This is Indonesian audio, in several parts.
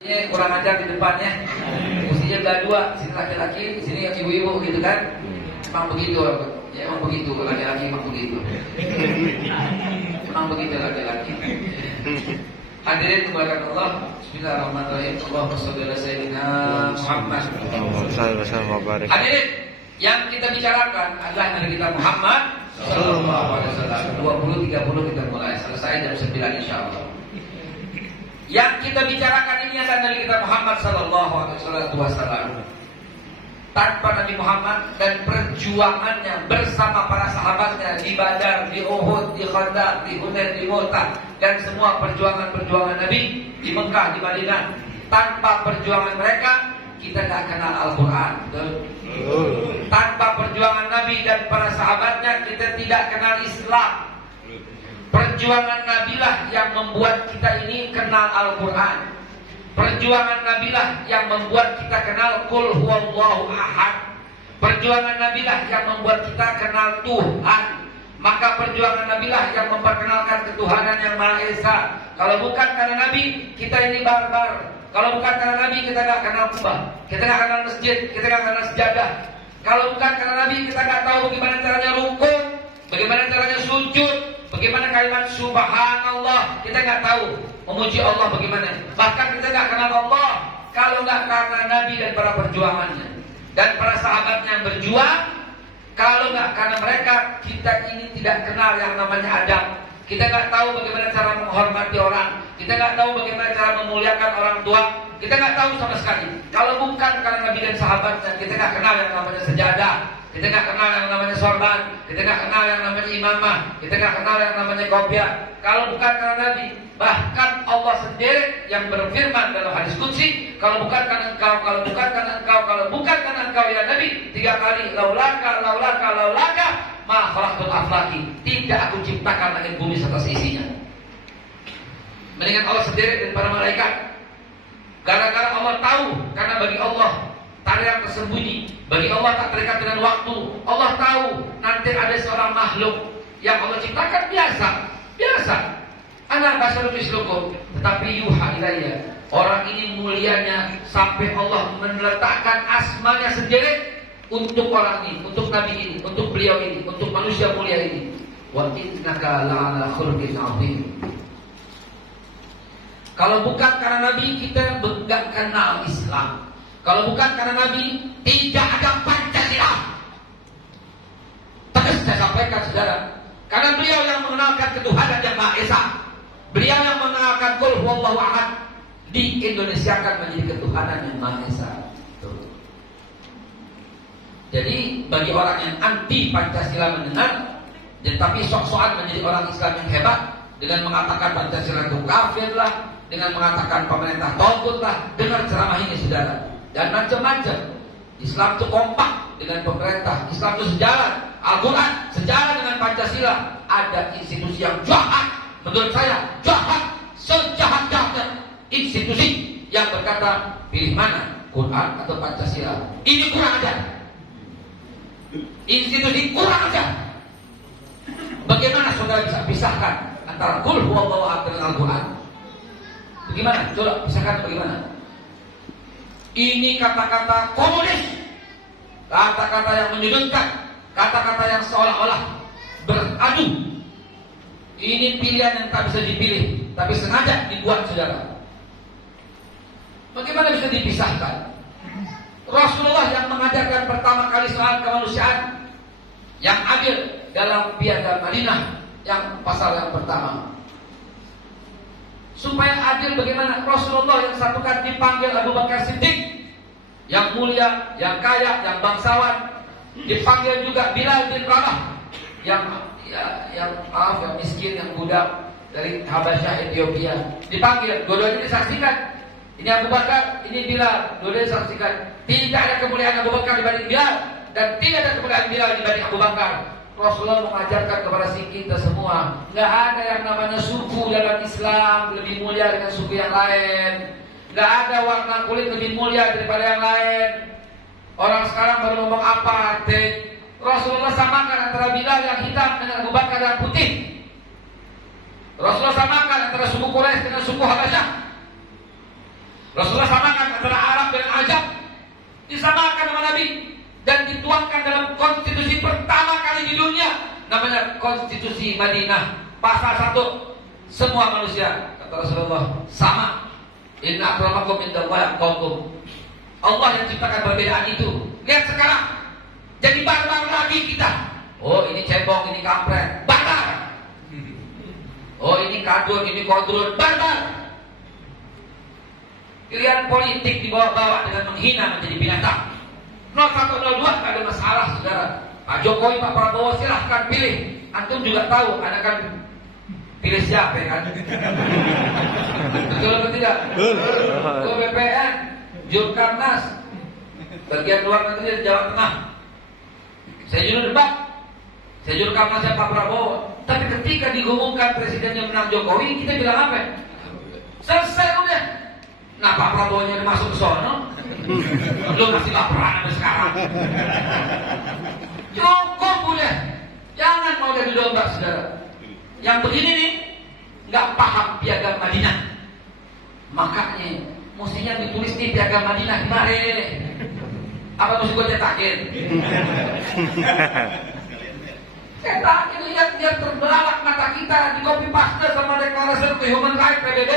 Ini kurang ajar di depannya. Mestinya belah dua, sini laki-laki, di sini ibu-ibu gitu kan. Emang begitu, ya emang begitu laki-laki emang begitu. Emang begitu laki-laki. Hadirin kemuliaan Allah. Bismillahirrahmanirrahim. Allahumma shalli ala sayyidina Muhammad. Hadirin, yang kita bicarakan adalah Nabi kita Muhammad sallallahu alaihi wasallam. 20-30 kita mulai, selesai jam 9 insyaallah. Yang kita bicarakan ini adalah Nabi kita Muhammad sallallahu alaihi wasallam. Tanpa Nabi Muhammad dan perjuangannya bersama para sahabatnya di Badar, di Uhud, di Khandaq, di Hunain, di Mu'tah, dan semua perjuangan-perjuangan Nabi di Mekah, di Madinah. Tanpa perjuangan mereka, kita tidak kenal Al-Quran. Tanpa perjuangan Nabi dan para sahabatnya, kita tidak kenal Islam. Perjuangan Nabilah yang membuat kita ini kenal Al-Quran. Perjuangan Nabilah yang membuat kita kenal Qul huwallahu ahad. Perjuangan Nabilah yang membuat kita kenal Tuhan. Maka perjuangan Nabilah yang memperkenalkan ketuhanan yang Maha Esa. Kalau bukan karena Nabi, kita ini barbar. Kalau bukan karena Nabi, kita gak kenal Kubah, kita gak kenal masjid, kita gak kenal sejadah. Kalau bukan karena Nabi, kita gak tahu bagaimana caranya rukuk, bagaimana caranya sujud, bagaimana kalimat subhanallah. Kita nggak tahu memuji Allah bagaimana. Bahkan kita nggak kenal Allah kalau nggak karena Nabi dan para perjuangannya dan para sahabatnya yang berjuang. Kalau nggak karena mereka, kita ini tidak kenal yang namanya adab. Kita nggak tahu bagaimana cara menghormati orang. Kita nggak tahu bagaimana cara memuliakan orang tua. Kita nggak tahu sama sekali. Kalau bukan karena Nabi dan sahabatnya, kita nggak kenal yang namanya sejadah. Kita nggak kenal yang namanya sorban, kita nggak kenal yang namanya imamah, kita nggak kenal yang namanya kopiah. Kalau bukan karena Nabi, bahkan Allah sendiri yang berfirman dalam hadis qudsi, kalau bukan karena engkau, kalau bukan karena engkau, kalau bukan karena engkau ya Nabi, 3 kali laulaka, ma khalaqtul aflaki. Tidak aku ciptakan langit bumi serta seisinya. Mendingan Allah sendiri dan para malaikat. Gara-gara Allah tahu, karena bagi Allah tarian tersembunyi. Bagi Allah tak terikat dengan waktu. Allah tahu nanti ada seorang makhluk yang Allah ciptakan biasa. Ana basyarun mislukum, tetapi yuha ilayya. Orang ini mulianya sampai Allah meletakkan asmanya sendiri untuk orang ini, untuk Nabi ini, untuk beliau ini, untuk manusia mulia ini. Wa innaka la'ala khuluqin 'azim. Kalau bukan karena Nabi, kita enggak kenal Islam. Kalau bukan karena Nabi, tidak ada Pancasila. Tegas saya sampaikan saudara, karena beliau yang mengenalkan ketuhanan yang Maha Esa. Beliau yang mengenalkan Qul huwallahu ahad, di-Indonesiakan menjadi ketuhanan yang Maha Esa. Jadi bagi orang yang anti Pancasila mendengar, tapi sok-sokan menjadi orang Islam yang hebat dengan mengatakan Pancasila itu kafir lah, dengan mengatakan pemerintah togut lah, dengar ceramah ini saudara. Dan macam-macam. Islam itu kompak dengan pemerintah. Islam itu sejalan. Al-Quran sejalan dengan Pancasila. Ada institusi yang jahat. Menurut saya jahat, sejahat-jahatnya institusi yang berkata pilih mana, Quran atau Pancasila. Ini kurang ajar. Institusi kurang ajar. Bagaimana saudara bisa pisahkan antara Qul huwallahu ahad dengan Al-Quran? Bagaimana? Coba pisahkan bagaimana? Ini kata-kata komunis, kata-kata yang menyudutkan, kata-kata yang seolah-olah beradu. Ini pilihan yang tak bisa dipilih, tapi sengaja dibuat saudara. Bagaimana bisa dipisahkan? Rasulullah yang mengajarkan pertama kali soal kemanusiaan yang adil dalam Piagam Madinah yang pasal yang pertama. Supaya adil bagaimana? Rasulullah yang satu kan dipanggil Abu Bakar Siddiq, yang mulia, yang kaya, yang bangsawan. Dipanggil juga Bilal bin Rabah, yang miskin, yang budak dari Habasyah Ethiopia. Dipanggil, dua-duanya disaksikan. Ini Abu Bakar, ini Bilal, dua-duanya disaksikan. Tidak ada kemuliaan Abu Bakar dibanding Bilal, dan tidak ada kemuliaan Bilal dibanding Abu Bakar. Rasulullah mengajarkan kepada kita semua, nggak ada yang namanya suku dalam Islam lebih mulia dengan suku yang lain. Nggak ada warna kulit lebih mulia daripada yang lain. Orang sekarang baru ngomong apartheid. Rasulullah samakan antara Bilal yang hitam dengan Abu Bakar yang putih. Rasulullah samakan antara suku Quraisy dengan suku Habasyah. Rasulullah samakan antara Arab dan Ajam, disamakan sama Nabi dan dituangkan dalam konstitusi pertama kali di dunia, namanya konstitusi Madinah. Pasal 1, semua manusia, kata Rasulullah, sama. Inna akramakum indallahi atqakum. Allah yang ciptakan perbedaan itu. Lihat sekarang, jadi barbar lagi kita. Oh ini cebong, ini kampret, barbar. Oh ini kadun, ini kodrun, barbar. Pilihan politik dibawa-bawa dengan menghina menjadi binatang. 0102 tak ada masalah, saudara. Pak Jokowi, Pak Prabowo silahkan pilih. Antum juga tahu, Anda kan pilih siapa kan? Betul atau tidak? Ke BPN, Jurkarnas, bagian luar negeri di Jawa Tengah. Saya jujur debat, saya Jurkarnasnya Pak Prabowo. Tapi ketika diumumkan presidennya menang Jokowi, kita bilang apa? Selesai udah. Nah Pak Prabowo-nya udah masuk ke sono, lu masih laporan sampai sekarang. Cukup udah. Jangan mau jadi domba, saudara. Yang begini nih nggak paham piagam Madinah. Makanya mestinya ditulis di piagam Madinah kemarin. Apa mesti gue cetakin? Cetakin, lihat terbelalak mata kita. Di copy paste sama deklarasi Human Rights PBB.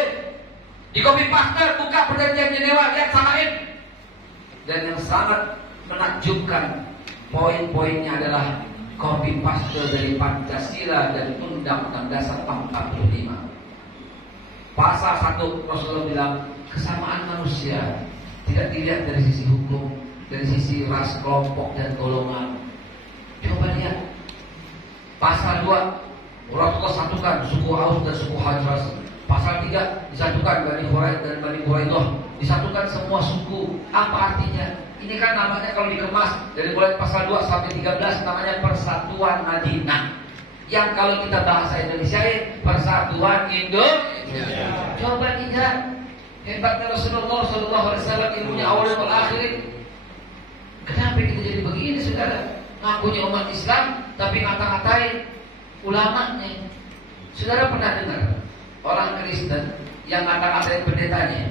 Di copy paste buka perjanjian Jenewa, lihat samain. Dan yang sangat menakjubkan, poin-poinnya adalah copy paste dari Pancasila dan Undang-Undang Dasar 45. Pasal 1 Rasulullah bilang kesamaan manusia tidak dilihat dari sisi hukum, dari sisi ras, kelompok dan golongan. Coba lihat pasal 2, Rasulullah satukan suku Aus dan suku Hajras. Pasal 3 disatukan Bani Quraisy dan Bani Quraidah, disatukan semua suku. Apa artinya? Ini kan namanya kalau dikemas dari mulai pasal 2 sampai 13 namanya Persatuan Madinah. Yang kalau kita bahasa Indonesia Persatuan Indonesia. Coba lihat hebatnya Rasulullah SAW, ilmunya awal dan akhir. Kenapa kita jadi begini, saudara? Ngakunya umat Islam tapi ngata-ngatain ulamanya. Saudara pernah dengar orang Kristen yang ngata-ngatain pendetanya?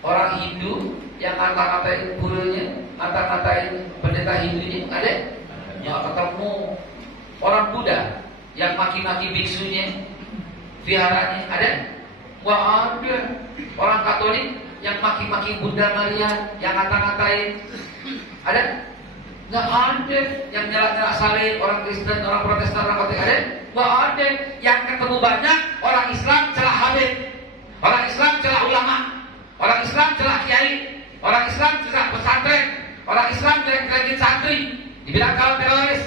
Orang Hindu yang ngata-ngatain gurunya, ngata-ngatain pendeta Hindunya, ada? Nggak ketemu. Orang Buddha yang maki-maki biksunya, viharanya, ada? Nggak ada. Orang Katolik yang maki-maki Bunda Maria, yang ngata-ngatain, ada? Nggak ada. Yang nyala-nyala salib, orang Kristen, orang Protestan, orang Katolik, ada? Nggak ada. Yang ketemu banyak orang Islam celah Habib, orang Islam celah ulama, orang Islam celah kiai, orang Islam celah pesantren, orang Islam celah santri, dibilang kalau teroris.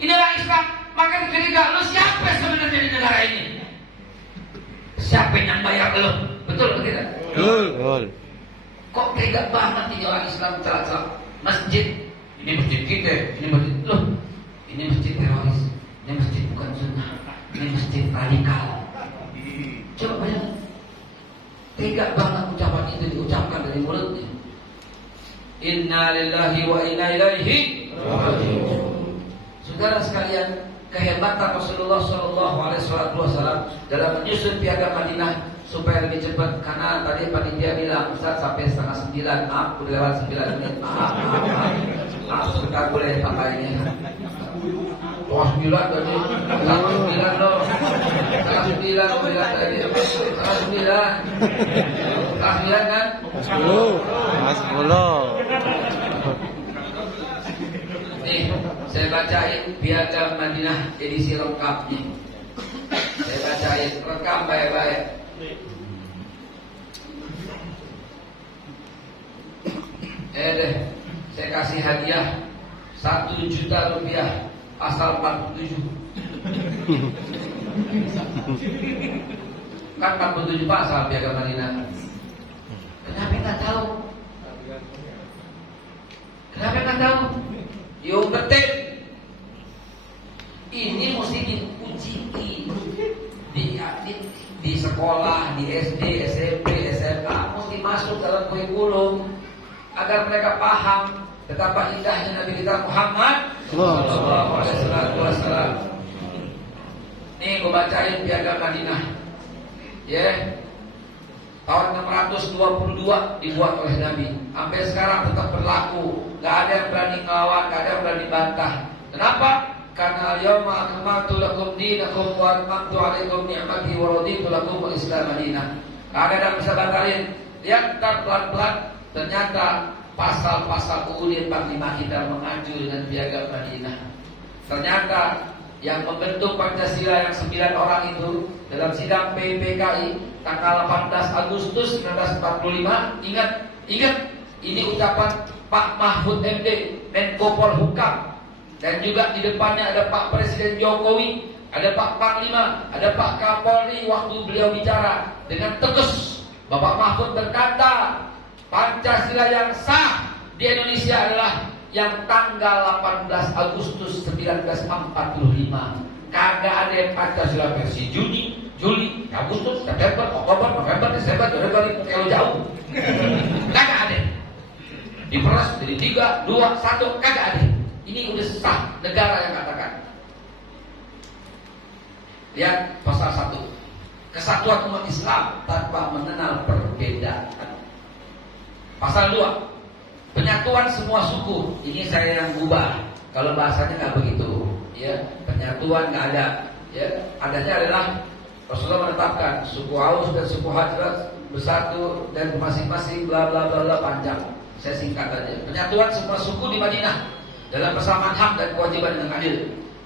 Inilah Islam. Maka dicuriga, lu siapa sebenarnya di negara ini? Siapa yang bayar lu? Betul atau tidak? Betul. Kok tega banget ini orang Islam celah-celah masjid? Ini masjid kita, ini masjid loh. Ini masjid teroris, ini masjid bukan sunnah, ini masjid radikal. Coba bayangkan, tega banget ucapan itu diucapkan dari mulutnya. Inna lillahi wa inna ilaihi raji'un. Saudara sekalian, kehebatan Rasulullah SAW dalam menyusun piagam Madinah supaya lebih cepat, karena tadi panitia bilang Ustaz sampai 8:30, maaf udah lewat 9 menit, maaf sebentar boleh pakainya. Oh 9 tadi, 9 loh, 9 tadi, 9 kan? 10. Nih, saya bacain piagam Madinah edisi lengkapnya. Saya bacain, rekam baik-baik. Saya kasih hadiah 1 juta rupiah asal 47. Kan 47 pasal piagam Madinah. Kenapa nggak tahu? Kenapa nggak tahu? Yo betul. Ini mesti diuji di sekolah, di SD, SMP, SMA, mesti masuk dalam kurikulum agar mereka paham betapa indahnya Nabi kita Muhammad Sallallahu Alaihi Wasallam. Nih gue bacain piagam Madinah, ya. tahun 622 dibuat oleh Nabi. Sampai sekarang tetap berlaku. Gak ada yang berani ngelawan, gak ada yang berani bantah. Kenapa? Karena al-yawma akmaltu lakum dinakum wa atmamtu alaikum ni'mati wa raditu lakum al-Islam madinah. Kagak ada yang bisa batalin. Lihat ntar pelan-pelan ternyata pasal-pasal UUD 45 kita mengacu dengan piagam Madinah. Ternyata yang membentuk Pancasila yang 9 orang itu dalam sidang PPKI tanggal 18 Agustus 1945, ingat ini ucapan Pak Mahfud MD, Menko Polhukam. Dan juga di depannya ada Pak Presiden Jokowi, ada Pak Panglima, ada Pak Kapolri. Waktu beliau bicara dengan tegas, Bapak Mahfud berkata, Pancasila yang sah di Indonesia adalah yang tanggal 18 Agustus 1945. Kagak ada yang Pancasila versi Juni, Juli, Agustus, September, Oktober, November, Desember, Januari, kalau jauh. Kagak ada. Diperas jadi 3, 2, 1, kagak ada. Ini udah sah, negara yang katakan. Lihat pasal 1. Kesatuan umat Islam tanpa mengenal perbedaan. Pasal 2. Penyatuan semua suku. Ini saya yang ubah. Kalau bahasanya nggak begitu, ya. Penyatuan nggak ada. Ya, adanya adalah Rasulullah menetapkan suku Aus dan suku Hajrat bersatu dan masing-masing bla bla bla bla panjang. Saya singkat aja. Penyatuan semua suku di Madinah dalam persamaan hak dan kewajiban yang adil.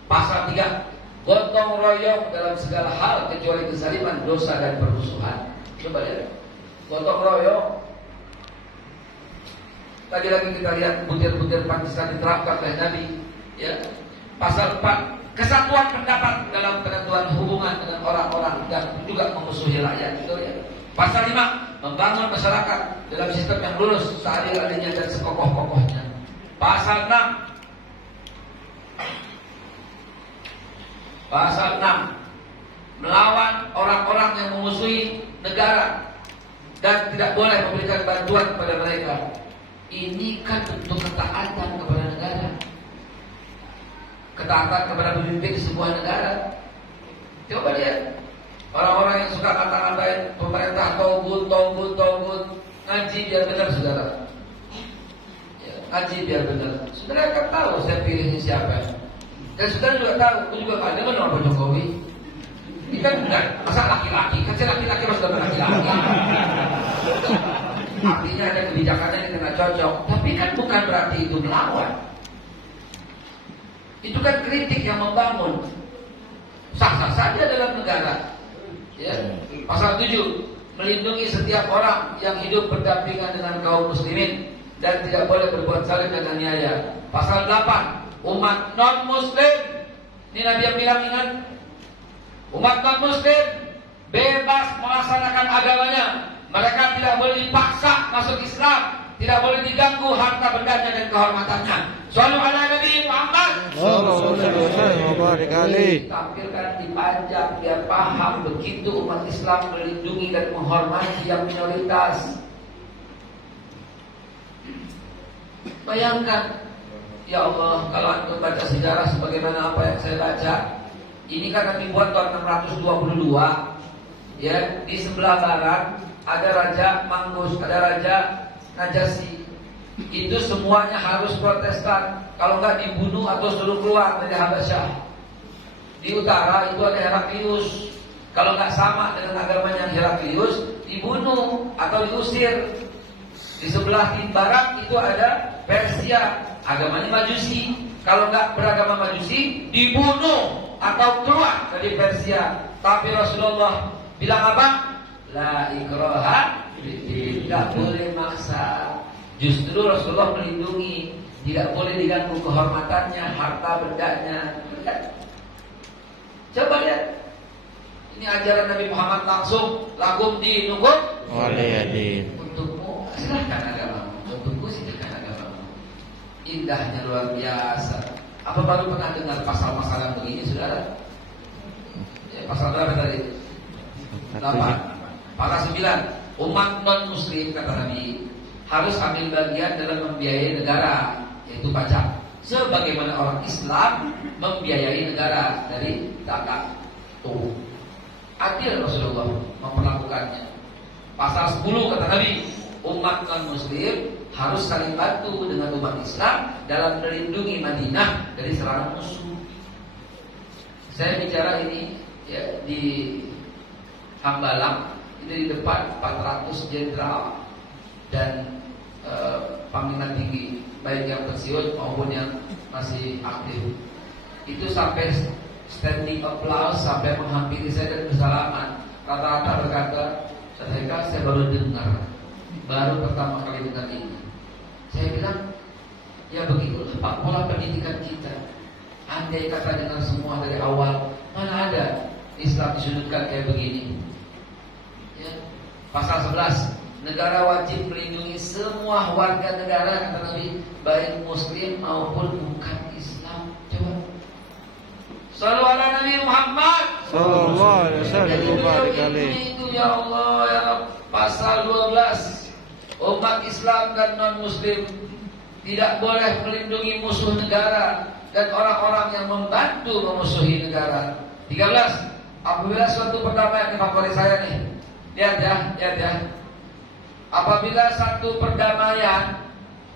Pasal 3. Gotong royong dalam segala hal kecuali kezaliman, dosa dan permusuhan. Coba lihat. Gotong royong. Tadi lagi kita lihat butir-butir Pancasila diterapkan oleh Nabi. Ya. Pasal 4. Kesatuan pendapat dalam penentuan hubungan dengan orang-orang dan juga memusuhi rakyat. Itu ya. Pasal 5. Membangun masyarakat dalam sistem yang lurus, seadil-adilnya dan sekokoh-kokohnya. Pasal 6. Pasal 6. Melawan orang-orang yang memusuhi negara dan tidak boleh memberikan bantuan kepada mereka. Ini kan bentuk ketaatan kepada negara, ketaatan kepada pemimpin sebuah negara. Coba lihat orang-orang yang suka kata-katain pemerintah togut, ngaji biar benar saudara. Ya, ngaji biar benar. Saudara kan tahu saya pilih siapa. Dan saudara juga tahu, aku juga nggak dengar nama Pak Jokowi. Ini kan bukan masa laki-laki, kan saya laki-laki harus dapat laki-laki. Artinya ada kebijakannya yang kena cocok, tapi kan bukan berarti itu melawan. Itu kan kritik yang membangun. Sah-sah saja dalam negara. Ya. Pasal 7. Melindungi setiap orang yang hidup berdampingan dengan kaum muslimin dan tidak boleh berbuat zalim dan aniaya. Pasal 8. Umat non-muslim, ini Nabi yang bilang, ingat, umat non-muslim bebas melaksanakan agamanya. Mereka tidak boleh dipaksa masuk Islam, tidak boleh diganggu harta bendanya dan kehormatannya. Shallallahu ala Nabi Muhammad sallallahu alaihi wasallam. Tampilkan dipajang biar paham begitu umat Islam melindungi dan menghormati yang minoritas. Bayangkan, ya Allah, kalau antum baca sejarah sebagaimana apa yang saya baca, ini kan kami buat tahun 622. Ya, di sebelah barat ada Raja Manggus, ada Raja Najasyi. Itu semuanya harus Protestan. Kalau nggak dibunuh atau suruh keluar dari Habasyah. Di utara itu ada Heraklius. Kalau nggak sama dengan agamanya Heraklius, dibunuh atau diusir. Di sebelah barat itu ada Persia, agamanya Majusi. Kalau nggak beragama Majusi, dibunuh atau keluar dari Persia. Tapi Rasulullah bilang apa? La ikraha, tidak boleh maksa. Justru Rasulullah melindungi, tidak boleh diganggu kehormatannya, harta bendanya. Coba lihat, ini ajaran Nabi Muhammad langsung. Lakum dinukum waliyadin. Untukmu silahkan agamamu, untukku silahkan agamamu. Indahnya luar biasa. Apa baru pernah dengar pasal-pasal yang begini, saudara? Ya, pasal berapa tadi? 8. Pasal 9. Umat non-muslim, kata Nabi, harus ambil bagian dalam membiayai negara, yaitu pajak, sebagaimana orang Islam membiayai negara dari zakat. Tuh, adil Rasulullah memperlakukannya. Pasal 10 kata Nabi, umat non-muslim harus saling bantu dengan umat Islam dalam melindungi Madinah dari serangan musuh. Saya bicara ini ya, di Hambalang, ini di depan 400 jenderal dan panggilan tinggi, baik yang pensiun maupun yang masih aktif. Itu sampai standing applause, sampai menghampiri saya dan bersalaman. Rata-rata berkata, saya baru dengar, baru pertama kali dengar ini. Saya bilang, ya begitulah Pak pola pendidikan kita. Andai kata dengar semua dari awal, mana ada Islam disudutkan kayak begini. Ya. Pasal 11, negara wajib melindungi semua warga negara, kata Nabi, baik Muslim maupun bukan Islam. Coba. Sallallahu ala Nabi Muhammad. Sallallahu alaihi wasallam. Itu ya Allah ya Rabb. Pasal 12, umat Islam dan non-Muslim tidak boleh melindungi musuh negara dan orang-orang yang membantu memusuhi negara. 13, apabila suatu perdamaian, ini favorit saya nih. Lihat ya. Apabila satu perdamaian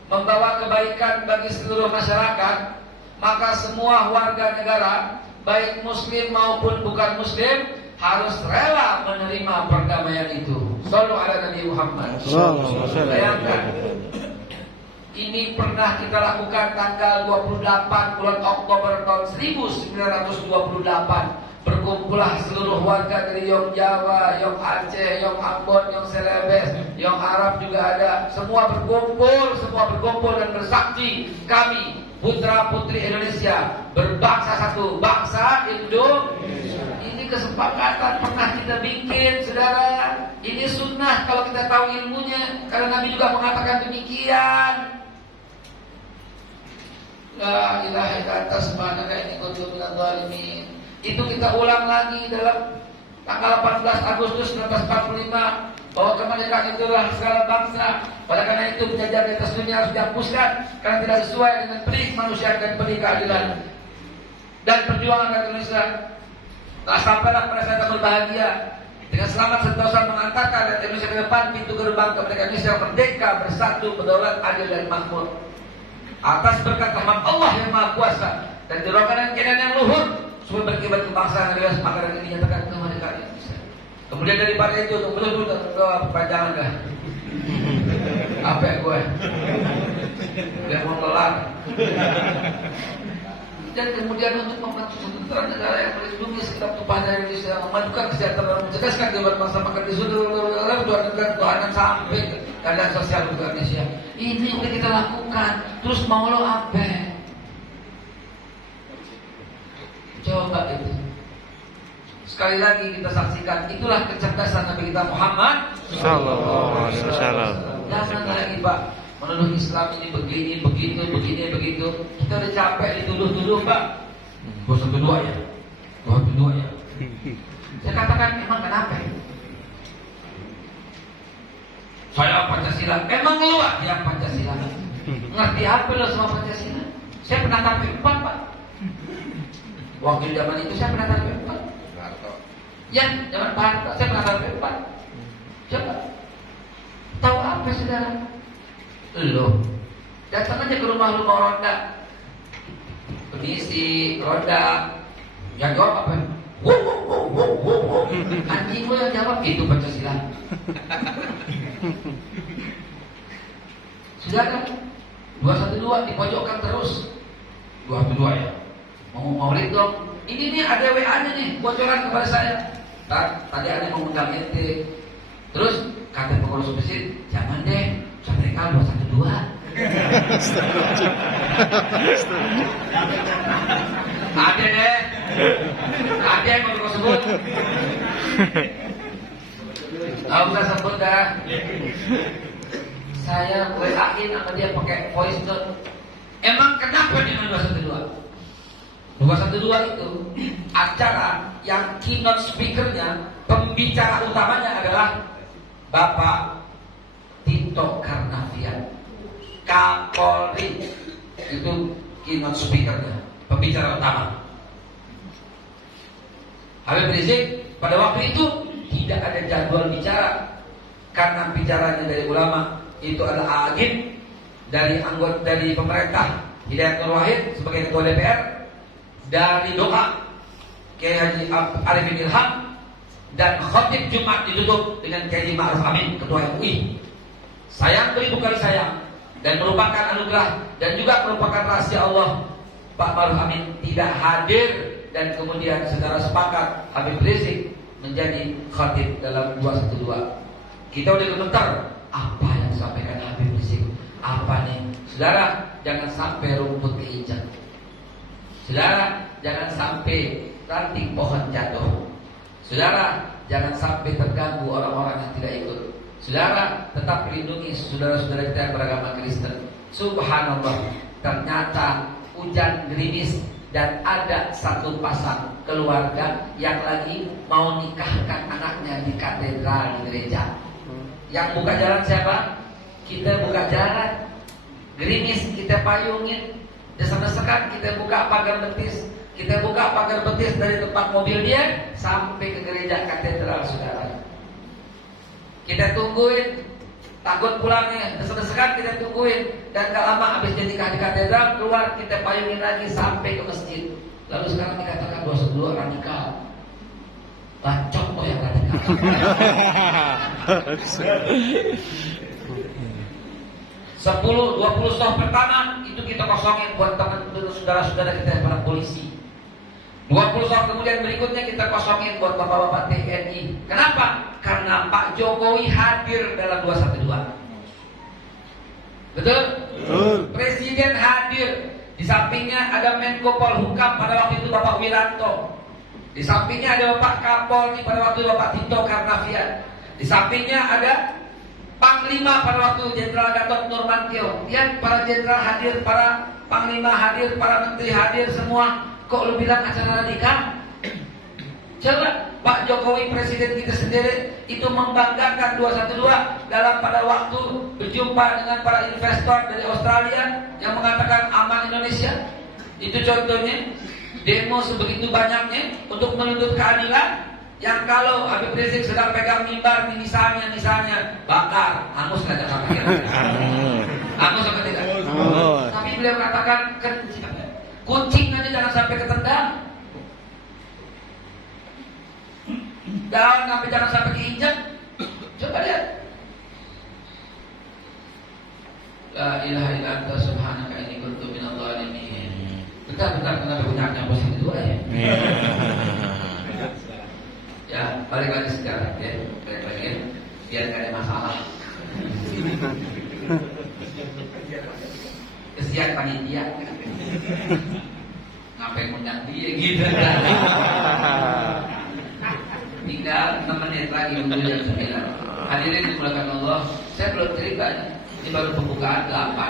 membawa kebaikan bagi seluruh masyarakat, maka semua warga negara, baik Muslim maupun bukan Muslim, harus rela menerima perdamaian itu. Sallu ala Nabi Muhammad. Bayangkan, ini pernah kita lakukan tanggal 28 bulan Oktober tahun 1928. Berkumpullah seluruh warga dari Yong Jawa, Yong Aceh, Yong Ambon, Yong Celebes, Yong Arab juga ada. Semua berkumpul dan bersaksi, kami putra putri Indonesia berbangsa satu, bangsa Indonesia. Ini kesepakatan pernah kita bikin, saudara. Ini sunnah kalau kita tahu ilmunya, karena Nabi juga mengatakan demikian. La ilaha illallah subhanaka inni kuntu minadz zalimin. Itu kita ulang lagi dalam tanggal 14 Agustus 1945, bahwa kemerdekaan itu adalah segala bangsa. Oleh karena itu penjajahan di atas dunia harus dihapuskan karena tidak sesuai dengan perik manusia dan perik keadilan dan perjuangan rakyat Indonesia. Telah sampailah pada saat yang berbahagia dengan selamat sentosa mengantarkan rakyat Indonesia ke depan pintu gerbang kemerdekaan Indonesia merdeka, bersatu, berdaulat, adil dan makmur. Atas berkat rahmat Allah yang Maha Kuasa dan dorongan dan yang luhur, supaya berakibat kebangsaan yang bebas, maka ini dinyatakan kemerdekaan Indonesia. Kemudian daripada itu, belum ke perpanjangan dah. Apa gue? Dia mau kelar. Dan kemudian untuk membantu sejahtera negara yang melindungi segenap tumpah darah Indonesia, memajukan kesejahteraan, mencerdaskan kehidupan bangsa, maka disuruh Tuhan sampai keadaan sosial untuk Indonesia. Ini udah kita lakukan. Terus mau lo apa? Coba itu. Sekali lagi kita saksikan, itulah kecerdasan Nabi kita Muhammad Sallallahu alaihi wasallam. Jangan lagi Pak menuduh Islam ini begini, begitu. Kita udah capek dituduh-tuduh Pak. 212 ya. 212 ya. Saya katakan emang kenapa? Saya Pancasila. Emang lu yang Pancasila? Ngerti apa lo sama Pancasila? Saya pernah tampil 4 Pak. Waktu zaman itu saya pernah tampil 4. Ya, zaman Pak Harto saya pernah tampil 4. Coba. Tahu apa saudara? Lo datang aja ke rumah Ronda. Permisi, Ronda. Yang jawab apa? Anjingmu yang jawab itu Pancasila. Saudara, 212 dipojokkan terus. 212 ya. Mau lihat dong. Ini nih ada WA-nya nih, bocoran kepada saya. Tadi ada yang mengundang ente. Terus kata pengurus masjid, jangan deh, sampaikan 212. Ada deh. Ada yang mau sebut. Nggak usah sebut dah. Saya WA-in sama dia pakai voice note. Emang kenapa dengan 212? 212 itu acara yang keynote speakernya, pembicara utamanya adalah Bapak Tito Karnavian, Kapolri. Itu keynote speakernya, pembicara utama. Habib Rizik pada waktu itu tidak ada jadwal bicara. karena bicaranya dari ulama, itu adalah agib dari anggota dari pemerintah Hidayat Nur Wahid sebagai ketua DPR, dari doa Kiai Haji Arifin Ilham, dan khotib Jumat ditutup dengan Kiai Ma'ruf Amin ketua MUI. Sayang beribu kali sayang, dan merupakan anugerah dan juga merupakan rahasia Allah. Pak Ma'ruf Amin tidak hadir, dan kemudian saudara sepakat Habib Rizik menjadi khatib dalam 212. Kita udah gemetar, apa yang disampaikan Habib Rizik? Apa nih? Saudara, jangan sampai rumput keinjak. Saudara, jangan sampai ranting pohon jatuh. Saudara, jangan sampai terganggu orang-orang yang tidak ikut. Saudara, tetap lindungi saudara-saudara kita yang beragama Kristen. Subhanallah, ternyata hujan gerimis dan ada satu pasang keluarga yang lagi mau nikahkan anaknya di katedral di gereja. Yang buka jalan siapa? Kita buka jalan. Gerimis kita payungin, desek-desekan kita buka pagar betis. Kita buka pagar betis dari tempat mobil dia sampai ke gereja katedral, saudara. Kita tungguin, takut pulangnya, desek-desekan kita tungguin. Dan gak lama habis jadi nikah di katedral, keluar kita payungin lagi sampai ke masjid. Lalu sekarang dikatakan 212 radikal. Bacot loh yang radikal. 10-20 soft pertama itu kita kosongin buat teman saudara-saudara kita para polisi. 20 soft kemudian berikutnya kita kosongin buat bapak-bapak TNI. Kenapa? Karena Pak Jokowi hadir dalam 212. Betul? Betul. Presiden hadir. Di sampingnya ada Menko Polhukam pada waktu itu Bapak Wiranto. Di sampingnya ada Bapak Kapolri pada waktu itu Bapak Tito Karnavian. Di sampingnya ada Panglima pada waktu Jenderal Gatot Nurmantio. Lihat para jenderal hadir, para panglima hadir, para menteri hadir semua. Kok lu bilang acara radikal? Coba Pak Jokowi presiden kita sendiri itu membanggakan 212 dalam pada waktu berjumpa dengan para investor dari Australia yang mengatakan aman Indonesia. Itu contohnya demo sebegitu banyaknya untuk menuntut keadilan. Yang kalau Habib Rizik sedang pegang mimbar, misalnya bakar, hangus nggak sampai hangus apa tidak? Tapi beliau katakan kucing aja jangan sampai ketendang, daun sampai jangan sampai keinjak. Coba lihat. La ilaha illa anta subhanaka inni kuntu minadh dhalimin. Bentar kenapa punyanya posisi dua ya? Ya, balik lagi sekarang ya, balik lagi ya, biar gak ada masalah. Kesian panitia, ngapain ngundang dia gitu. Tinggal 6 menit lagi menuju jam 9. Hadirin dimulakan Allah, saya belum cerita, ini baru pembukaan 8.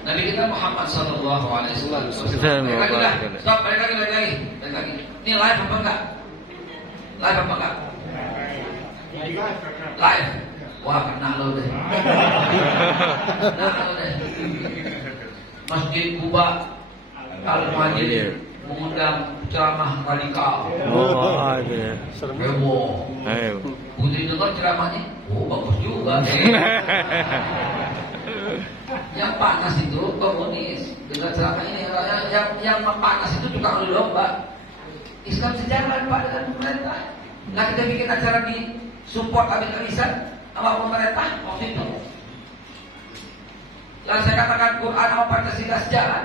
Nabi kita Muhammad sallallahu alaihi wasallam. Stop, balik lagi. Ini live apa enggak? Live. Wah, kena lo deh. Masjid Kuba Al-Majid mengundang ceramah radikal. Heboh. Begitu dengar ceramahnya, bagus juga. Yang panas itu komunis. Dengan ceramah ini yang panas itu tukang adu domba. Islam sejalan Pak dengan pemerintah. Nah kita bikin acara di support habis-habisan sama pemerintah waktu itu. Lalu saya katakan Quran sama Pancasila sejalan.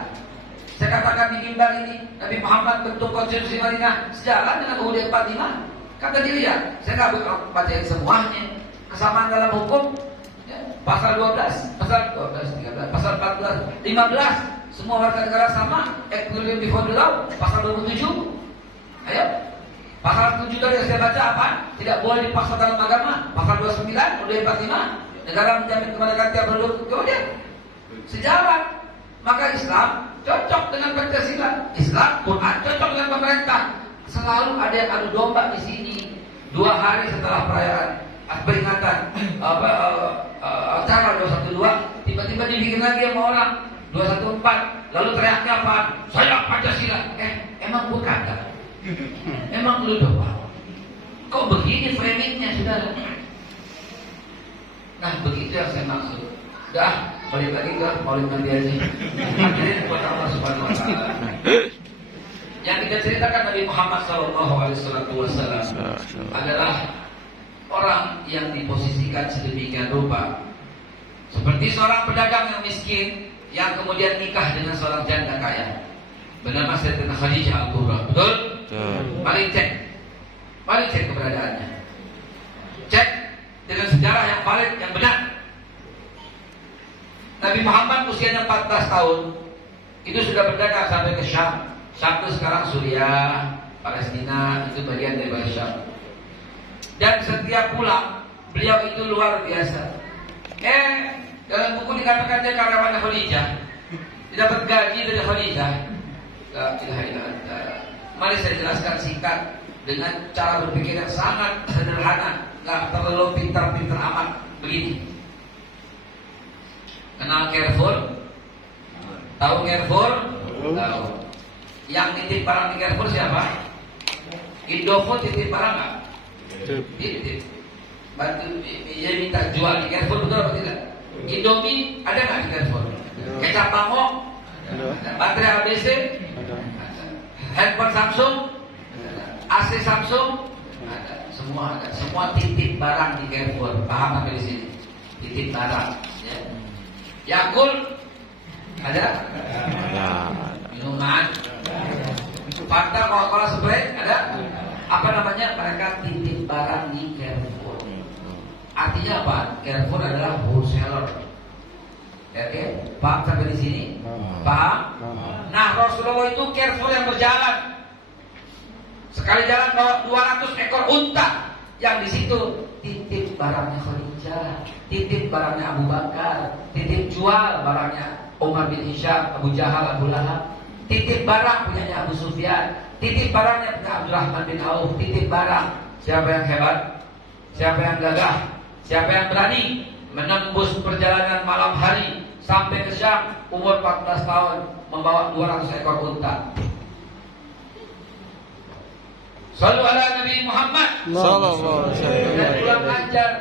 Saya katakan di mimbar ini Nabi Muhammad bentuk konstitusi Madinah sejalan dengan UUD 45. Kata dia ya, saya nggak bacain semuanya. Kesamaan dalam hukum ya, pasal 12, pasal 12, 13, pasal 14, 15 semua warga negara sama. Equilibrium before the law, pasal 27. Ayo, pasal 7 tadi yang saya baca apa? Tidak boleh dipaksa dalam agama. Pasal 29, UUD 45, negara menjamin kemerdekaan tiap penduduk. Kemudian sejalan. Maka Islam cocok dengan Pancasila. Islam Quran cocok dengan pemerintah. Selalu ada yang adu domba di sini. 2 hari setelah perayaan peringatan acara 212, tiba-tiba dibikin lagi sama orang 214. Lalu teriaknya apa? Saya Pancasila. Emang bukan kan? Emang lu doang. Kok begini framingnya, saudara? Nah, begitu yang saya maksud. Dah, balik lagi ke Maulid Nabi aja. Hadirin buat Allah Subhanahu wa taala. Yang kita ceritakan Nabi Muhammad SAW adalah orang yang diposisikan sedemikian rupa. Seperti seorang pedagang yang miskin yang kemudian nikah dengan seorang janda kaya bernama Sayyidatina Khadijah Al-Kubra. Betul? Mari cek keberadaannya. Cek dengan sejarah yang valid, yang benar. Nabi Muhammad usianya 14 tahun itu sudah berdagang sampai ke Syam. Syam itu sekarang Suriah, Palestina, itu bagian dari Syam. Dan setiap pulang beliau itu luar biasa. Dalam buku dikatakan dia karyawan Khadijah, dia dapat gaji dari Khadijah. La ilaha illallah. Mari saya jelaskan singkat dengan cara berpikir yang sangat sederhana, nggak terlalu pintar-pintar amat. Begini. Kenal Carrefour? Tahu Carrefour? Tahu. Yang titip barang di Carrefour siapa? Indofood titip barang nggak? Titip. Bantu dia minta jual di Carrefour, betul atau tidak? Indomie ada nggak di Carrefour? Kecap Mamo? Baterai ABC? Handphone Samsung? AC Samsung? Ada. Semua ada. Semua titip barang di Carrefour. Paham sampai di sini? Titip barang. Ya. Yakult ada? Minuman? Fanta, Coca-Cola, Sprite ada? Apa namanya? Mereka titip barang di Carrefour. Artinya apa? Carrefour adalah wholesaler. Oke, paham sampai di sini? Paham? Nah, Rasulullah itu Carrefour yang berjalan. Sekali jalan bawa 200 ekor unta yang di situ titip barangnya Khadijah, titip barangnya Abu Bakar, titip jual barangnya Umar bin Hisham, Abu Jahal, Abu Lahab, titip barang punyanya Abu Sufyan, titip barangnya punya Abdurrahman bin Auf, titip barang. Siapa yang hebat? Siapa yang gagah? Siapa yang berani menembus perjalanan malam hari sampai ke Syam, umur 14 tahun, membawa 200 ekor unta? Sallu ala Nabi Muhammad Sallallahu alaihi wasallam.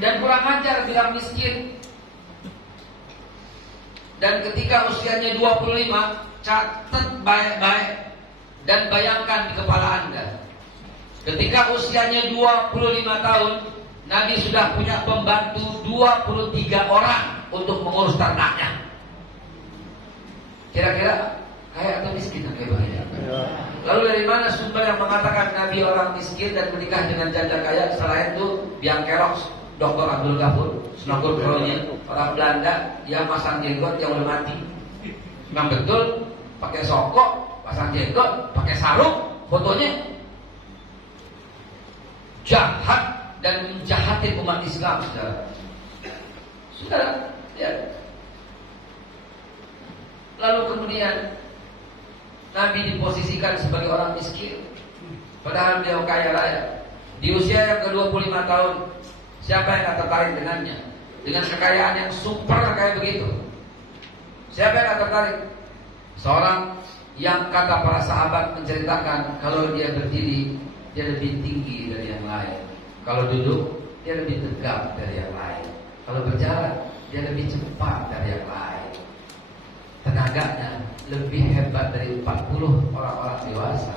Dan kurang ajar bilang miskin. Dan ketika usianya 25, catat baik-baik dan bayangkan di kepala Anda. Ketika usianya 25 tahun, Nabi sudah punya pembantu 23 orang untuk mengurus ternaknya. Kira-kira kaya atau miskin kayak banyak? Lalu dari mana sumber yang mengatakan Nabi orang miskin dan menikah dengan janda kaya? Selain itu, Biang Kerok, Dr. Abdul Ghafur, Snogul Kronya, orang Belanda yang pasang jenggot yang udah mati. Memang betul, pakai sokok, pasang jenggot, pakai sarung, fotonya jahat dan menjahati umat Islam, saudara. Sudah, ya. Lalu kemudian Nabi diposisikan sebagai orang miskin, padahal dia kaya raya. Di usia yang ke-25 tahun, siapa yang akan tertarik dengannya? Dengan kekayaan yang super kayak begitu, siapa yang akan tertarik? Seorang yang kata para sahabat menceritakan kalau dia berdiri, dia lebih tinggi dari yang lain. Kalau duduk, dia lebih tegap dari yang lain. Kalau berjalan, dia lebih cepat dari yang lain. Tenaganya lebih hebat dari 40 orang-orang dewasa.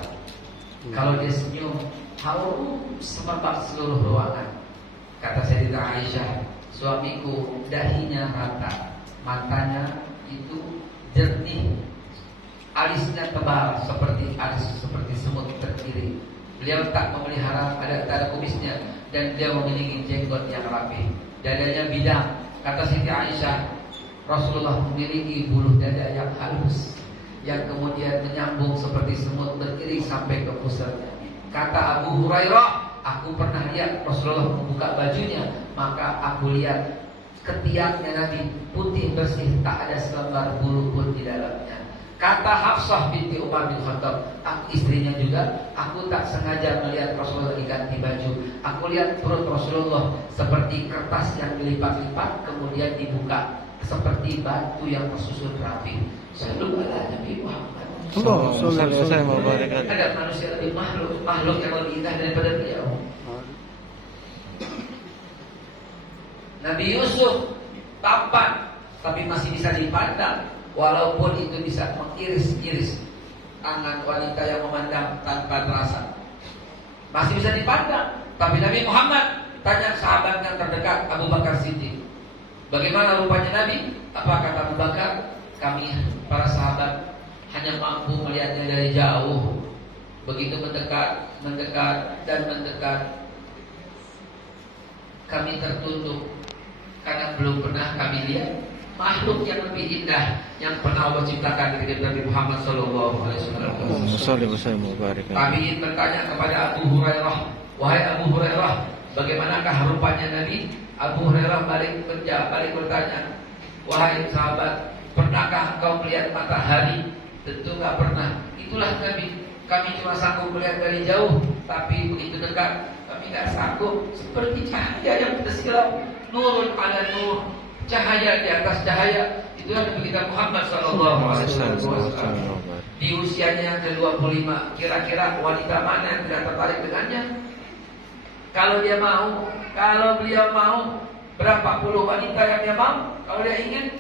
Kalau dia senyum, harum semerbak seluruh ruangan. Kata Sayyidah Aisyah, suamiku dahinya rata, matanya itu jernih, alisnya tebal seperti semut terkiring. Beliau tak memelihara ada kumisnya, dan dia memiliki jenggot yang rapi. Dadanya bidang. Kata Siti Aisyah, Rasulullah memiliki bulu dada yang halus, yang kemudian menyambung seperti semut beriring sampai ke pusarnya. Kata Abu Hurairah, aku pernah lihat Rasulullah membuka bajunya, maka aku lihat ketiaknya Nabi putih bersih, tak ada selembar bulu pun di dalamnya. Kata Hafsah binti Umar bin Khattab, aku istrinya juga, aku tak sengaja melihat Rasulullah diganti baju. Aku lihat perut Rasulullah seperti kertas yang dilipat-lipat kemudian dibuka, seperti batu yang tersusun rapi. Sallu ala Nabi Muhammad. Sallallahu alaihi wasallam. Ada manusia lebih makhluk yang lebih indah daripada beliau. Nabi Yusuf tampan, tapi masih bisa dipandang, walaupun itu bisa mengiris-iris tangan wanita yang memandang tanpa terasa. Masih bisa dipandang. Tapi Nabi Muhammad tanya sahabat yang terdekat, Abu Bakar Siddiq, bagaimana rupanya Nabi? Apa kata Abu Bakar? Kami para sahabat hanya mampu melihatnya dari jauh. Begitu mendekat, dan mendekat, kami tertunduk karena belum pernah kami lihat makhluk yang lebih indah yang pernah Allah ciptakan ketika Nabi Muhammad Sallallahu Alaihi Wasallam. Kami ingin bertanya kepada Abu Hurairah, wahai Abu Hurairah, bagaimanakah rupanya Nabi? Abu Hurairah balik bertanya, wahai sahabat, pernahkah engkau melihat matahari? Tentu nggak pernah. Itulah Nabi. Kami cuma sanggup melihat dari jauh, tapi begitu dekat kami nggak sanggup. Seperti cahaya yang tersilau, nurun ala nur, cahaya di atas cahaya. Itulah Nabi kita Muhammad Sallallahu Alaihi Wasallam. Di usianya yang ke-25, kira-kira wanita mana yang tidak tertarik dengannya? Kalau beliau mau, berapa puluh wanita yang dia mau? Kalau dia ingin,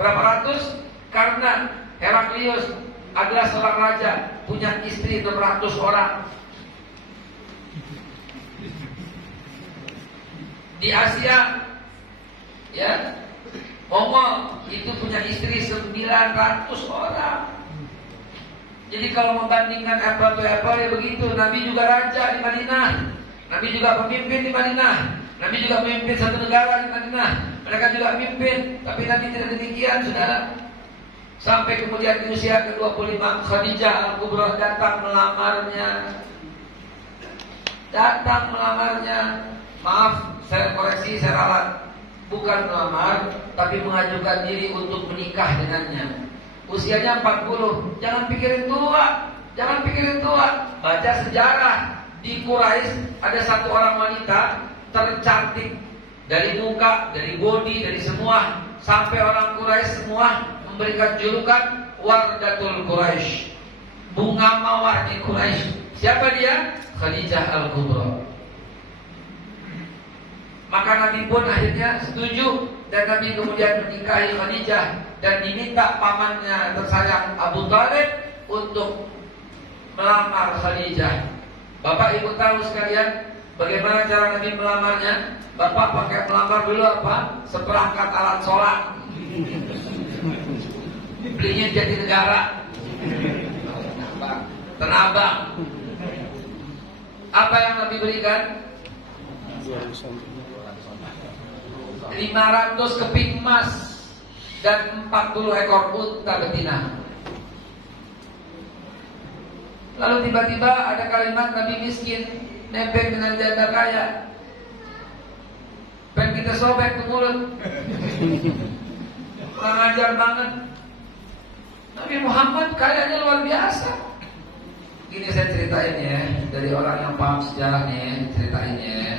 berapa ratus? Karena Heraklius adalah seorang raja, punya istri 600 orang. Di Asia, ya, Mongol itu punya istri 900 orang. Jadi kalau membandingkan apple to apple ya begitu. Nabi juga raja di Madinah, Nabi juga pemimpin di Madinah, Nabi juga memimpin satu negara di Madinah. Mereka juga memimpin, tapi Nabi tidak demikian, saudara. Sampai kemudian di usia ke-25, Khadijah Al-Kubra datang melamarnya. Maaf, saya koreksi, saya ralat. Bukan melamar, tapi mengajukan diri untuk menikah dengannya. Usianya 40. Jangan pikirin tua. Baca sejarah. Di Quraisy ada satu orang wanita tercantik, dari muka, dari body, dari semua. Sampai orang Quraisy semua memberikan julukan Wardatul Quraisy, bunga mawar di Quraisy. Siapa dia? Khadijah Al-Kubra. Maka Nabi pun akhirnya setuju, dan Nabi kemudian menikahi Khadijah, dan diminta pamannya tersayang Abu Thalib untuk melamar Khadijah. Bapak Ibu tahu sekalian bagaimana cara Nabi melamarnya? Bapak pakai melamar dulu apa? Seperangkat alat sholat. Belinya jadi negara, Tenabang. Apa yang Nabi berikan? 500 keping emas dan 40 ekor unta betina. Lalu tiba-tiba ada kalimat Nabi miskin nebeng dengan janda kaya. Pengen kita sobek ke mulut. Kurang ajar banget. Nabi Muhammad kayanya luar biasa. Gini saya ceritain ya, dari orang yang paham sejarahnya ya, ceritain ya.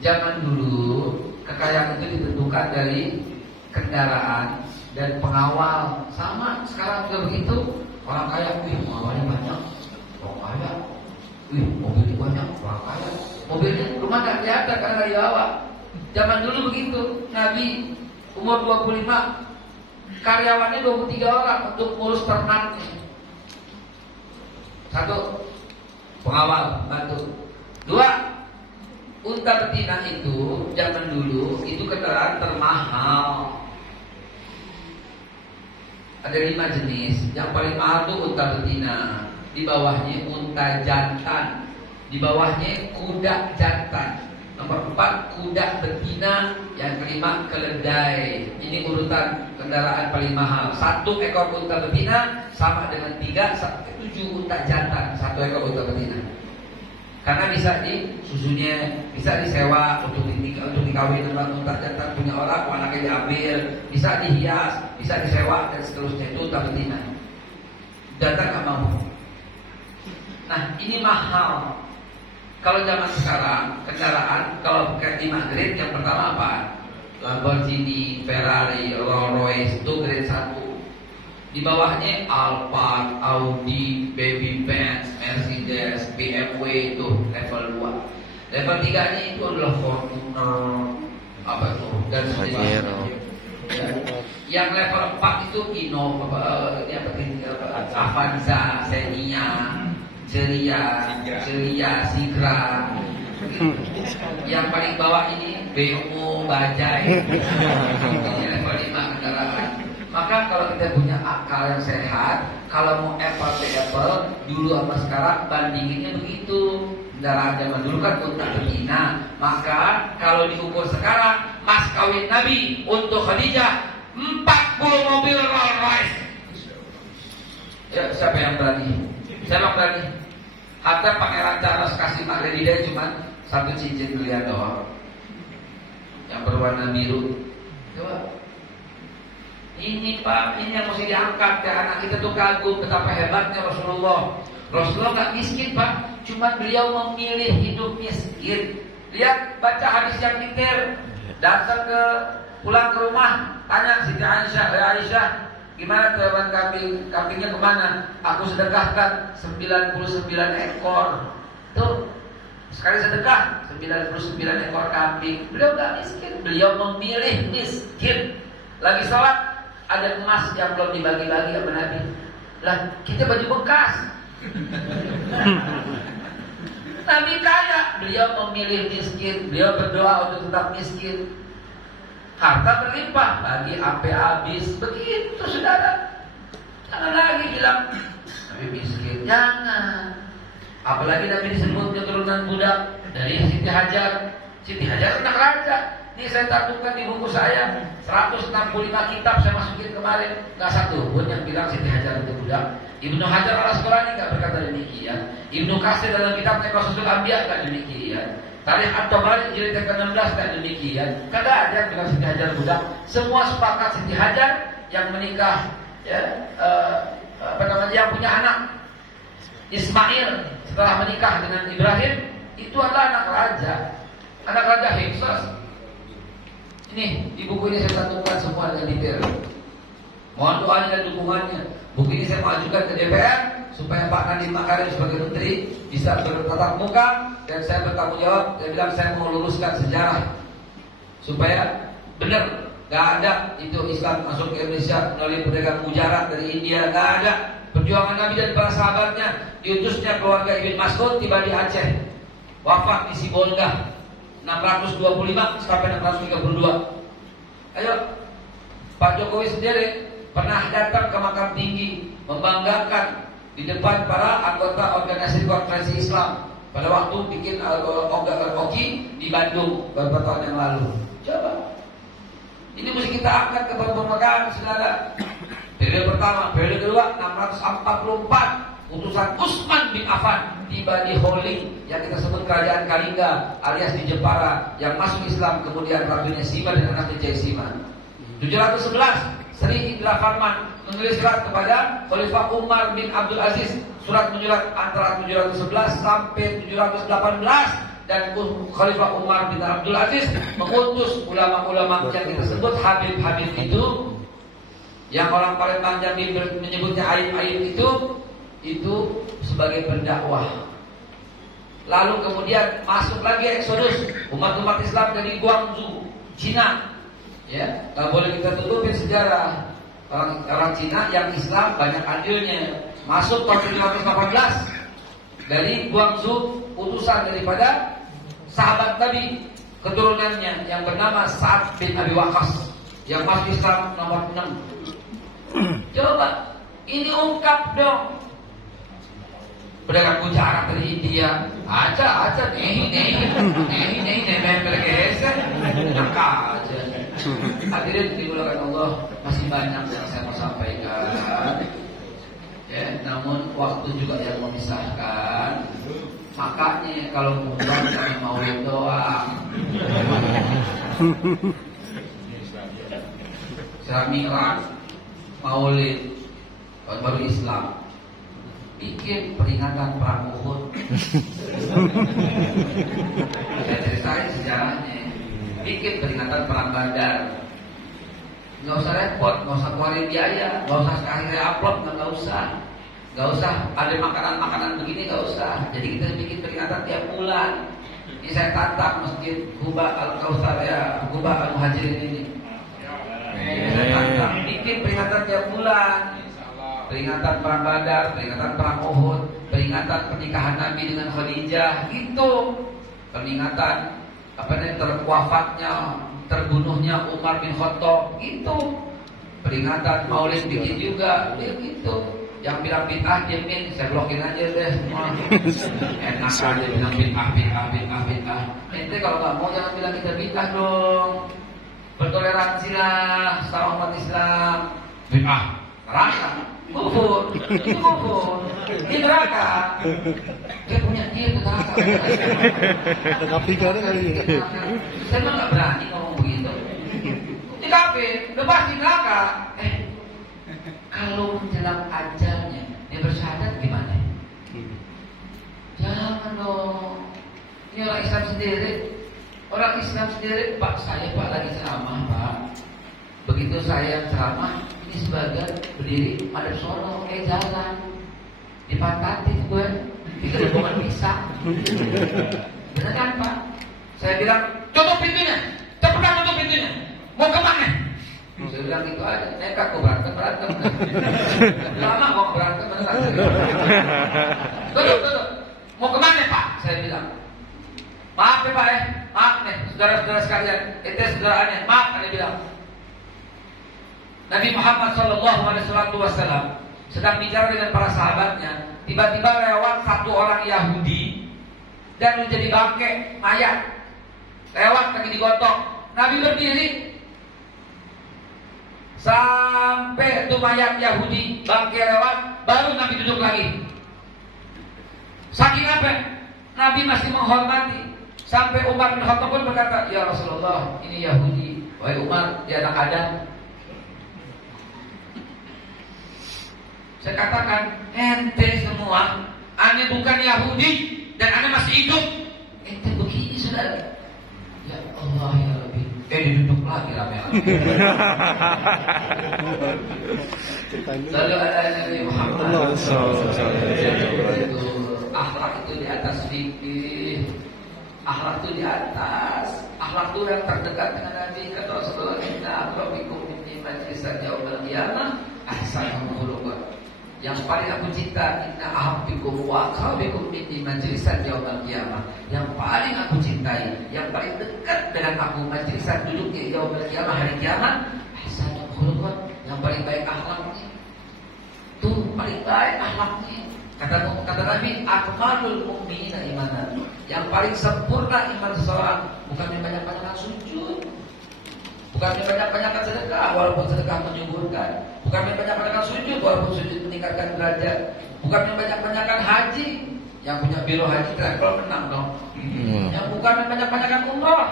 Zaman dulu kekayaan itu ditentukan dari kendaraan dan pengawal. Sama sekarang juga begitu. Orang kaya, pengawalnya banyak. Orang kaya, mobilnya banyak. Orang kaya, mobilnya rumah gak kelihatan karena gak dibawa. Zaman dulu begitu. Nabi umur 25, karyawannya 23 orang untuk ngurus ternaknya. Satu, pengawal, bantu. Dua, unta betina itu zaman dulu itu kendaraan termahal. Ada 5 jenis. Yang paling mahal itu unta betina. Di bawahnya unta jantan. Di bawahnya kuda jantan. Nomor 4 kuda betina. Yang kelima keledai. Ini urutan kendaraan paling mahal. 1 ekor unta betina sama dengan 3 sampai 7 unta jantan. 1 ekor unta betina. Karena bisa susunya bisa disewa untuk dikawin dengan unta jantan punya orang, anaknya diambil, bisa dihias, bisa disewa dan seterusnya. Itu unta betina. Jantan nggak mau. Nah ini mahal. Kalau zaman sekarang kendaraan kalau kayak di Madrid yang pertama apa? Lamborghini, Ferrari, Rolls Royce itu grade 1. Di bawahnya Alphard, Audi, Baby Benz, Mercedes, BMW itu level 2. Level 3 nya itu adalah Fortuner, apa itu dan sejenisnya. Yang level 4 itu Kino, Avanza, Xenia, Ceria, Sigra. Yang paling bawah ini Bemo, Bajai. Ini level 5 kendaraan. Maka kalau kita punya akal yang sehat, kalau mau apple to apple, dulu sama sekarang bandinginnya begitu. Kendaraan zaman dulu kan unta betina. Maka kalau diukur sekarang, mas kawin Nabi untuk Khadijah 40 mobil Rolls Royce. Ya, siapa yang berani? Siapa yang berani? Hatta Pangeran Charles kasih Mak Lady Day cuma 1 cincin belian doang, yang berwarna biru. Coba. Ini Pak, ini yang mesti diangkat ya. Anak kita tuh kagum betapa hebatnya Rasulullah. Rasulullah nggak miskin Pak, cuma beliau memilih hidup miskin. Lihat, baca hadis yang detail. Datang pulang ke rumah, tanya Siti Aisyah, Aisyah, gimana teman kambingnya kemana? Aku sedekahkan 99 ekor. Tuh, sekali sedekah 99 ekor kambing. Beliau nggak miskin, beliau memilih miskin. Lagi sholat, ada emas yang belum dibagi-bagi sama Nabi. Lah, kita baju bekas. Nabi kaya, beliau memilih miskin. Beliau berdoa untuk tetap miskin. Harta berlimpah, bagi sampai habis. Begitu saudara. Jangan lagi bilang Nabi miskin. Jangan. Apalagi Nabi disebut keturunan budak dari Siti Hajar. Siti Hajar anak raja. Ini saya cantumkan di buku saya 165 kitab saya masukin kemarin. Gak satu pun yang bilang Siti Hajar itu budak. Ibnu Hajar al-Asqalani gak berkata demikian. Ibnu Katsir dalam kitabnya Qasasul Anbiya gak demikian. Tarikh At-Tabari jilid ke-16 gak demikian. Kagak ada yang bilang Siti Hajar budak. Semua sepakat Siti Hajar yang menikah ya, yang punya anak Ismail setelah menikah dengan Ibrahim itu adalah anak raja Hiksos. Ini di buku ini saya cantumkan semua dengan detail. Mohon doanya dan dukungannya. Buku ini saya mengajukan ke DPR supaya Pak Nadiem Makarim sebagai menteri bisa bertatap muka dan saya bertanggung jawab. Dia bilang saya mau luruskan sejarah supaya benar, gak ada itu Islam masuk ke Indonesia melalui pedagang mujarab dari India, gak ada. Perjuangan Nabi dan para sahabatnya, diutusnya keluarga Ibn Mas'ud tiba di Aceh, wafat di Sibolga 625 sampai 632. Ayo, Pak Jokowi sendiri pernah datang ke makam tinggi membanggakan di depan para anggota organisasi konferensi Islam pada waktu bikin OKI di Bandung beberapa tahun yang lalu. Coba, ini mesti kita angkat ke pemerintahan saudara. Periode pertama, periode kedua 644. Utusan Utsman bin Affan tiba di Holi yang kita sebut kerajaan Kalingga alias di Jepara yang masuk Islam, kemudian ratunya Sima dan anaknya Jaisima. 711 Sri Indra Farman menulis surat kepada Khalifah Umar bin Abdul Aziz. Surat menyurat antara 711 sampai 718 dan Khalifah Umar bin Abdul Aziz mengutus ulama-ulama yang kita sebut Habib-Habib itu, yang orang Palembang Jambi menyebutnya Aib-Aib itu sebagai pendakwah. Lalu kemudian masuk lagi eksodus umat-umat Islam dari Guangzhou, Cina. Ya, nggak boleh kita tutupin sejarah. Orang Cina yang Islam banyak andilnya. Masuk tahun 718 dari Guangzhou, utusan daripada sahabat Nabi, keturunannya yang bernama Sa'ad bin Abi Waqqas yang masuk Islam nomor 6. Coba ini ungkap dong. Pedagang mujarab dari India, aja bergeser, nakal aja. Hadirin dimulakan Allah, masih banyak yang saya mau sampaikan. Ya, namun waktu juga yang memisahkan. Makanya kalau pulang jangan maulid doang. Serat Mi'raj, maulid, tahun baru Islam. Bikin peringatan perang Uhud. Saya ceritain sejarahnya. Bikin peringatan perang Badar. Nggak usah repot, nggak usah keluarin biaya, nggak usah sekali saya upload, nggak usah ada makanan begini, nggak usah. Jadi kita bikin peringatan tiap bulan. Ini saya tantang masjid Quba Al-Kautsar ya, Quba Al-Muhajirin ini. Saya tantang bikin peringatan tiap bulan. Peringatan perang Badar, peringatan perang Uhud, peringatan pernikahan Nabi dengan Khadijah, itu peringatan terbunuhnya Umar bin Khattab, itu peringatan Maulid bikin juga, gitu. Yang bilang bid'ah jamin, saya blokin aja deh semua. Enak aja bilang bid'ah. Ente kalau nggak mau jangan bilang kita bid'ah dong. Bertoleransi lah sama umat Islam. Bid'ah, neraka. Kufur, itu kufur, di neraka. Dia punya dia itu neraka. Ada kapikannya kali ya. Saya mah nggak berani ngomong begitu. Di kafir, udah pasti neraka. Kalau menjelang ajalnya dia bersyahadat gimana? Jangan dong. Ini orang Islam sendiri. Orang Islam sendiri, Pak saya Pak lagi ceramah Pak. Begitu saya ceramah, ini sebagian berdiri madep sono kayak jalan dipatatin gue di gelembungan pisang. Bener kan Pak? Saya bilang tutup pintunya, cepetan tutup pintunya. Mau kemana? Saya bilang gitu aja. Nekat kok berantem. Lama kok berantem beneran. Tutup. Mau kemana Pak? Saya bilang. Maaf ya Pak ya, maaf nih saudara-saudara sekalian, itu saudaranya, maaf anda bilang. Nabi Muhammad SAW sedang bicara dengan para sahabatnya. Tiba-tiba lewat satu orang Yahudi dan menjadi bangkai mayat. Lewat lagi digotong. Nabi berdiri sampai itu mayat Yahudi bangkai lewat, baru Nabi duduk lagi. Saking apa? Nabi masih menghormati. Sampai Umar bin Khattab pun berkata, ya Rasulullah, ini Yahudi. Wahai Umar, dia anak Adam. Saya katakan, ente semua, ane bukan Yahudi dan ane masih hidup. Ente begini saudara. Ya Allah ya Rabbi. Duduk lagi rame-rame. Lalu ada Nabi Muhammad. Akhlak itu di atas fikih. Akhlak itu di atas. Akhlak itu yang terdekat dengan Nabi. Kata Rasulullah, inna akrabikum minni majlisan yaumil qiyamah ahsanuhum khuluqan. Yang paling aku cinta, inna ahabbikum wa akrabikum minni majlisan yaumil qiyamah. Yang paling aku cintai, yang paling dekat dengan aku majlisan duduknya yaumil qiyamah, hari kiamat, ahsanuhum khuluqan, yang paling baik akhlaknya. Tuh paling baik akhlaknya. Kata Nabi, akmalul mu'minina imanan. Yang paling sempurna iman seseorang bukan yang banyak-banyakan sujud, bukan yang banyak-banyakan sedekah walaupun sedekah menyuburkan, bukan yang banyak-banyakan sujud walaupun sujud meningkatkan derajat, bukan yang banyak-banyakan haji. Yang punya biro haji travel menang dong. Yang bukan yang banyak-banyakan umrah.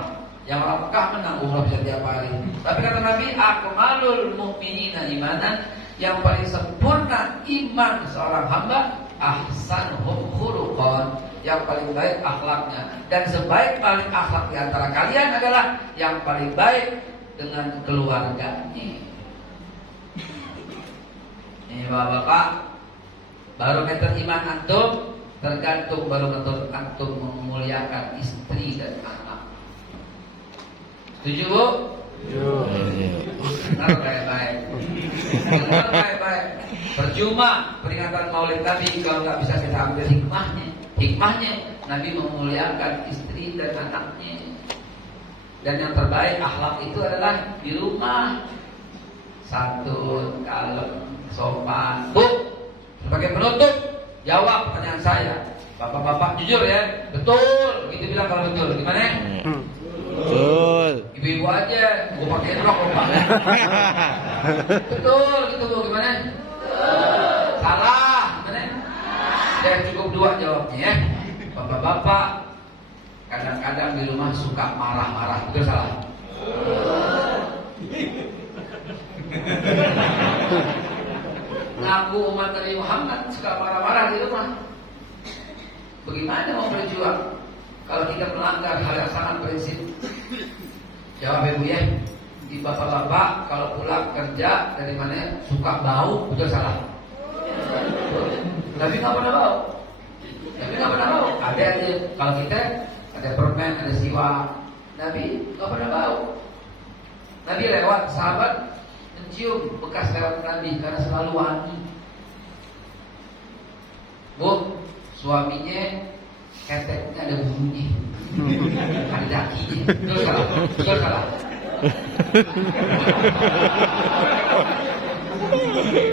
Yang orang Mekah menang umrah bisa tiap hari. Tapi kata Nabi, akmalul mu'minina imanan. Yang paling sempurna iman seorang hamba ahsanuhum khuluqan, yang paling baik akhlaknya. Dan sebaik paling akhlak di antara kalian adalah yang paling baik dengan keluarganya. Ini bapak-bapak, barometer iman antum tergantung barometer antum memuliakan istri dan anak. Setuju Bu? Dengar baik-baik. Dengar baik-baik. Percuma peringatan Maulid Nabi kalau nggak bisa kita ambil hikmahnya. Hikmahnya Nabi memuliakan istri dan anaknya. Dan yang terbaik akhlak itu adalah di rumah. Santun, kalem, sopan. Bu, sebagai penutup jawab pertanyaan saya. Bapak-bapak jujur ya, betul. Begitu bilang kalau betul. Gimana? Betul. Ibu-ibu aja, gue pakai rok Pak. Betul gitu Bu, gimana? Salah, gimana? Ya cukup dua jawabnya ya. Bapak-bapak kadang-kadang di rumah suka marah-marah, betul salah? Ngaku umat Nabi Muhammad suka marah-marah di rumah. Bagaimana mau berjuang kalau kita melanggar hal yang sangat prinsip? Jawab Ibu ya. Di bapak-bapak kalau pulang kerja dari mana suka bau, betul salah? Tapi nggak pernah bau. Ada aja kalau kita ada permen, ada siwak. Nabi nggak pernah bau. Nabi lewat, sahabat mencium bekas lewat Nabi karena selalu wangi. Bu, suaminya keteknya ada bulunya, ada dakinya. Terus kalah.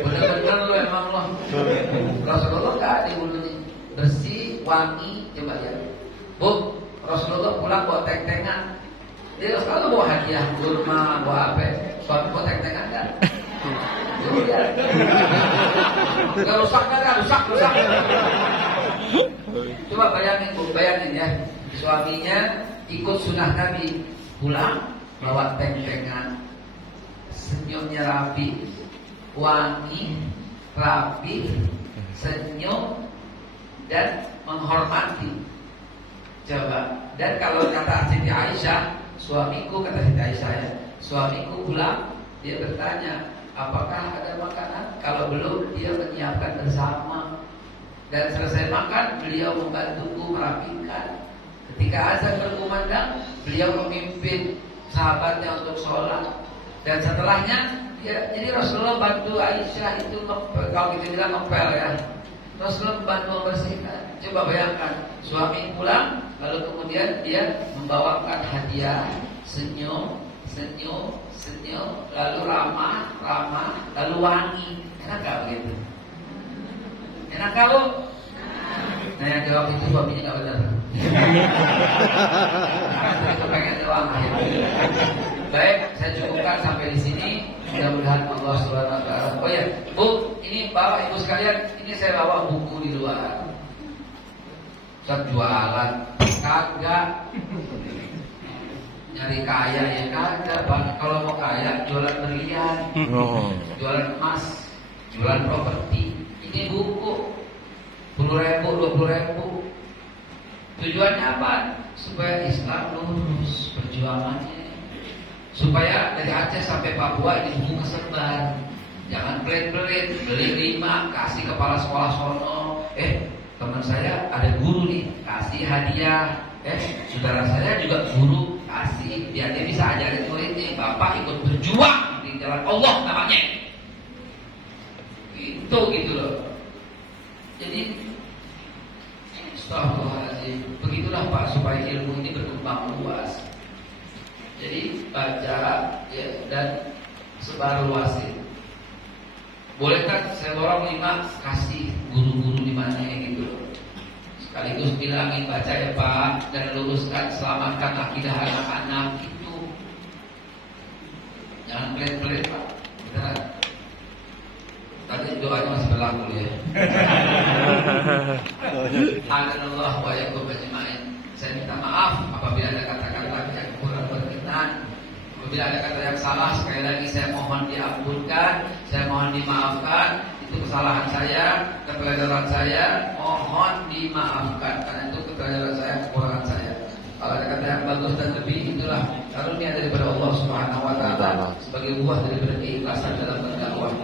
Bener-bener lu emang lo. Rasulullah nggak ada bulunya, bersih, wangi. Coba ya, Bu, Rasulullah pulang bawa teng-tengan. Dia selalu bawa hadiah, kurma, bawa apa? Suami bawa teng-tengan kan? Ya. Gak rusak. Coba bayangin ya, suaminya ikut sunnah Nabi, pulang bawa teng-tengan, senyumnya rapi, wangi, rapi, senyum dan menghormati. Coba, dan kalau kata Siti Aisyah, suamiku, kata Siti Aisyah ya, suamiku pulang, dia bertanya, apakah ada makanan? Kalau belum, dia menyiapkan bersama. Dan selesai makan, beliau membantuku merapikan. Ketika azan berkumandang, beliau memimpin sahabatnya untuk sholat. Dan setelahnya, jadi Rasulullah bantu Aisyah itu, kalau kita bilang ngepel ya, Rasulullah membantu membersihkan. Coba bayangkan, suami pulang, lalu kemudian dia membawakan hadiah, senyum, lalu ramah, lalu wangi. Enak gak begitu? Enak gak, Bu? Nah, yang jawab itu suaminya gak benar. Karena itu pengen doang akhirnya. Baik, saya cukupkan sampai di sini. Mudah-mudahan Allah Subhanahu wa taala. Oh ya, Bu, ini Bapak Ibu sekalian, ini saya bawa buku di luar. Ustaz jualan kagak. Nyari kaya ya kagak, Bang. Kalau mau kaya jualan berlian, jualan emas, jualan properti. Ini buku 10.000, 20.000. Tujuannya apa? Supaya Islam lurus perjuangannya. Supaya dari Aceh sampai Papua ini buku kesebar. Jangan pelit-pelit, beli 5, kasih kepala sekolah sono. Teman saya ada guru nih, kasih hadiah. Saudara saya juga guru, kasih biar dia bisa ajarin muridnya. Bapak ikut berjuang di jalan Allah namanya. Itu gitu loh. Jadi astagfirullahaladzim, begitulah Pak, supaya ilmu ini berkembang luas. Jadi baca ya, dan sebar luasin. Boleh kan saya borong 5, kasih guru-guru di mana gitu. Sekaligus bilangin baca ya Pak, dan luruskan, selamatkan akidah anak-anak itu. Jangan pelit-pelit Pak. Beneran. Tadi doanya masih berlaku ya. Alhamdulillah wa yakum ajma'in. Saya minta maaf apabila ada kata-kata yang kurang berkenan. Apabila ada kata yang salah, sekali lagi saya mohon diampunkan, saya mohon dimaafkan. Itu kesalahan saya, kepeledoran saya, mohon dimaafkan. Karena itu kepeledoran saya, kekurangan saya. Kalau ada kata yang bagus dan lebih, itulah karunia daripada Allah Subhanahu wa taala sebagai buah daripada keikhlasan dalam berdakwah.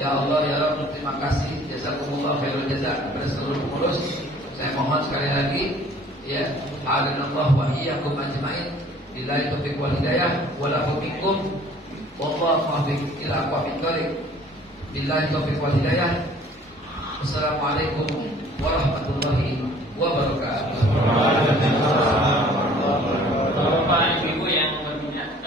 Ya Allah, ya Allah, terima kasih, jazakumullah khairul jazaa kepada seluruh pengurus. Saya mohon sekali lagi, ya, a'adallahu wa iyyakum ajma'in. Billahi taufiq wal hidayah, wa la minkum, wallahu muwaffiq ila aqwamit thoriq. Billahi taufiq wal hidayah. Wassalamualaikum warahmatullahi wabarakatuh.